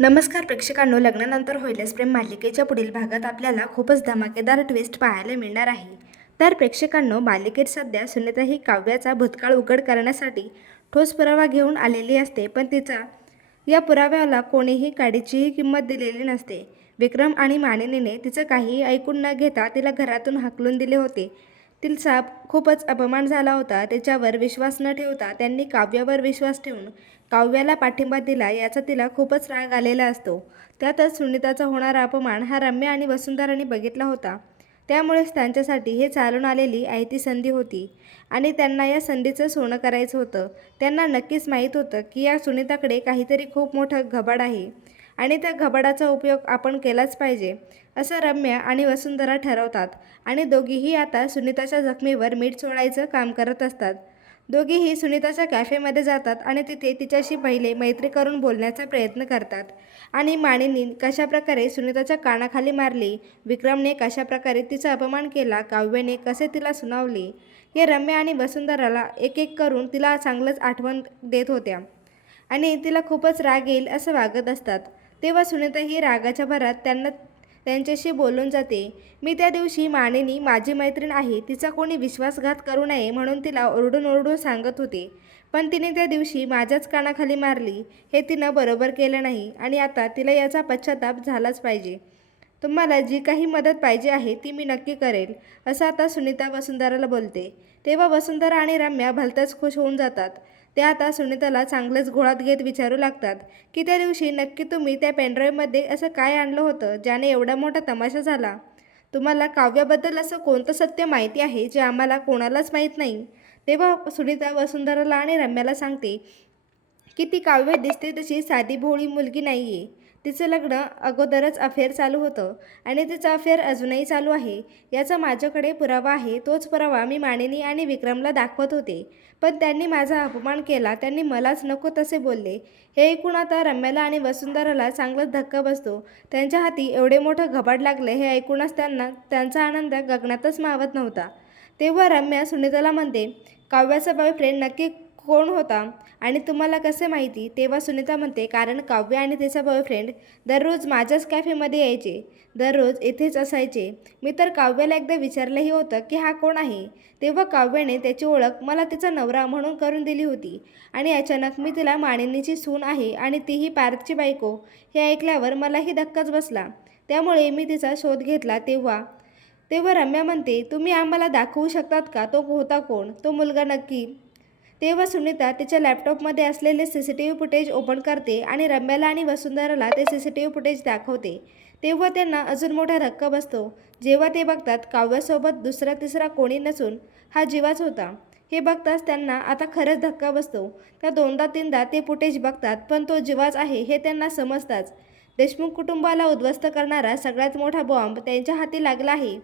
नमस्कार प्रेक्षकांनो लग्नानंतर होईलच प्रेम मालिकेच्या पुढील भागात आपल्याला खूपच धमाकेदार ट्विस्ट पाहायला मिळणार आहे. तर प्रेक्षकांनो मालिकेत सध्या सुनीता ही काव्याचा भूतकाळ उघड करण्यासाठी ठोस पुरावा घेऊन आलेली असते पण तिचा या पुराव्याला कोणीही काडीचीही किंमत दिलेली नसते. विक्रम आणि मानिनीने तिचं काहीही ऐकून न घेता तिला घरातून हाकलून दिले होते. तिलसाप खूपच अपमान झाला होता. त्याच्यावर विश्वास न ठेवता त्यांनी काव्यावर विश्वास ठेवून काव्याला पाठिंबा दिला. याचा तिला खूपच राग आलेला असतो. त्यातच सुनीताचा होणारा अपमान हा रम्या आणि वसुंधराने बघितला होता. त्यामुळेच त्यांच्यासाठी हे चालून आलेली आयती संधी होती आणि त्यांना या संधीचं सोनं करायचं होतं. त्यांना नक्कीच माहीत होतं की या सुनीताकडे काहीतरी खूप मोठं घबाड आहे. आणि त्या घबाडाचा उपयोग आपण केलाच पाहिजे असं रम्या आणि वसुंधरा ठरवतात. आणि दोघीही आता सुनीताच्या जखमीवर मीठ चोळायचं काम करत असतात. दोघीही सुनीताच्या कॅफेमध्ये जातात आणि तिथे तिच्याशी पहिले मैत्री करून बोलण्याचा प्रयत्न करतात. आणि मानिनी कशाप्रकारे सुनीताच्या कानाखाली मारली विक्रमने कशाप्रकारे तिचा अपमान केला काव्याने कसे तिला सुनावली हे रम्या आणि वसुंधराला एक एक करून तिला चांगलंच आठवण देत होत्या. आणि तिला खूपच राग येईल असं वागत असतात. तेव्हा सुनीता ही रागाच्या भरात त्यांना त्यांच्याशी बोलून जाते. मी त्या दिवशी मानेनी माझी मैत्रीण आहे तिचा कोणी विश्वासघात करू नये म्हणून तिला ओरडून ओरडून सांगत होते. पण तिने त्या दिवशी माझ्याच कानाखाली मारली. हे तिनं बरोबर केलं नाही आणि आता तिला याचा पश्चाताप झालाच पाहिजे. तुम्हाला जी काही मदत पाहिजे आहे ती मी नक्की करेल असं आता सुनीता वसुंधराला बोलते. तेव्हा वसुंधरा आणि रम्या भलत्याच खुश होऊन जातात. ते आता सुनीताला चांगलंच घोळात घेत विचारू लागतात की त्या दिवशी नक्की तुम्ही त्या पेनड्राईव्हमध्ये असं काय आणलं होतं ज्याने एवढा मोठा तमाशा झाला? तुम्हाला काव्याबद्दल असं कोणतं सत्य माहिती आहे जे आम्हाला कोणालाच माहीत नाही? तेव्हा सुनीता वसुंधराला आणि रम्याला सांगते की ती काव्य दिसते तशी साधी भोळी मुलगी नाही आहे तिचं लग्न अगोदरच अफेअर चालू होतं आणि तिचं अफेअर अजूनही चालू आहे. याचा माझ्याकडे पुरावा आहे तोच पुरावा मी मानिनी आणि विक्रमला दाखवत होते. पण त्यांनी माझा अपमान केला त्यांनी मलाच नको तसे बोलले. हे ऐकून आता रम्याला आणि वसुंधराला चांगलाच धक्का बसतो. त्यांच्या हाती एवढे मोठं घबाड लागले हे ऐकूनच त्यांना त्यांचा आनंद गगनातच मावत नव्हता. तेव्हा रम्या सुनीताला म्हणते काव्याचा बॉयफ्रेंड नक्की कोण होता? आणि तुम्हाला कसे माहिती? तेव्हा सुनीता म्हणते कारण काव्य आणि तिचा बॉयफ्रेंड दररोज माझ्याच कॅफेमध्ये यायचे. दररोज इथेच असायचे. मी तर काव्याला एकदा विचारलंही होतं की हा कोण आहे? तेव्हा काव्याने त्याची ओळख मला तिचा नवरा म्हणून करून दिली होती. आणि अचानक मी तिला मानिनीची सून आहे आणि तीही पार्थची बायको. हे ऐकल्यावर मलाही धक्काच बसला. त्यामुळे मी तिचा शोध घेतला तेव्हा. तेव्हा रम्या म्हणते तुम्ही आम्हाला दाखवू शकतात का? तो होता कोण? तो मुलगा नक्की तेव्हा सुनीता तिच्या लॅपटॉपमध्ये असलेले C C T V footage open करते आणि रम्याला आणि वसुंधराला ते C C T V footage दाखवते. तेव्हा त्यांना अजून मोठा धक्का बसतो. जेव्हा ते बघतात काव्यासोबत दुसरा तिसरा कोणी नसून हा जीवाच होता. हे बघताच त्यांना आता खरंच धक्का बसतो. त्या दोनदा तीनदा ते फुटेज बघतात पण तो जीवाच आहे हे त्यांना समजताच. देशमुख कुटुंबाला उद्ध्वस्त करणारा सगळ्यात मोठा बॉम्ब त्यांच्या हाती लागला आहे.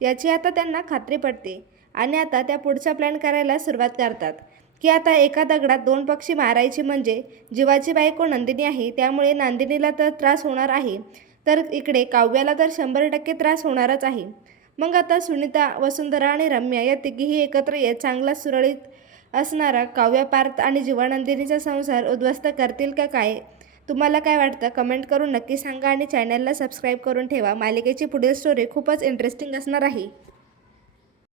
याची आता त्यांना खात्री पडते आणि आता त्या पुढचा प्लॅन करायला सुरुवात करतात. की आता एका दगडात दोन पक्षी मारायची म्हणजे जीवाची बायको नंदिनी आहे त्यामुळे नंदिनीला तर त्रास होणार आहे. तर इकडे काव्याला तर शंभर टक्के त्रास होणारच आहे. मग आता सुनीता वसुंधरा आणि रम्या या तिघीही एकत्र येत चांगला सुरळीत असणारा काव्या पार्थ आणि जीवानंदिनीचा संसार उद्ध्वस्त करतील का काय? तुम्हाला काय वाटतं? कमेंट करून नक्की सांगा आणि चॅनलला सबस्क्राईब करून ठेवा. मालिकेची पुढील स्टोरी खूपच इंटरेस्टिंग असणार आहे.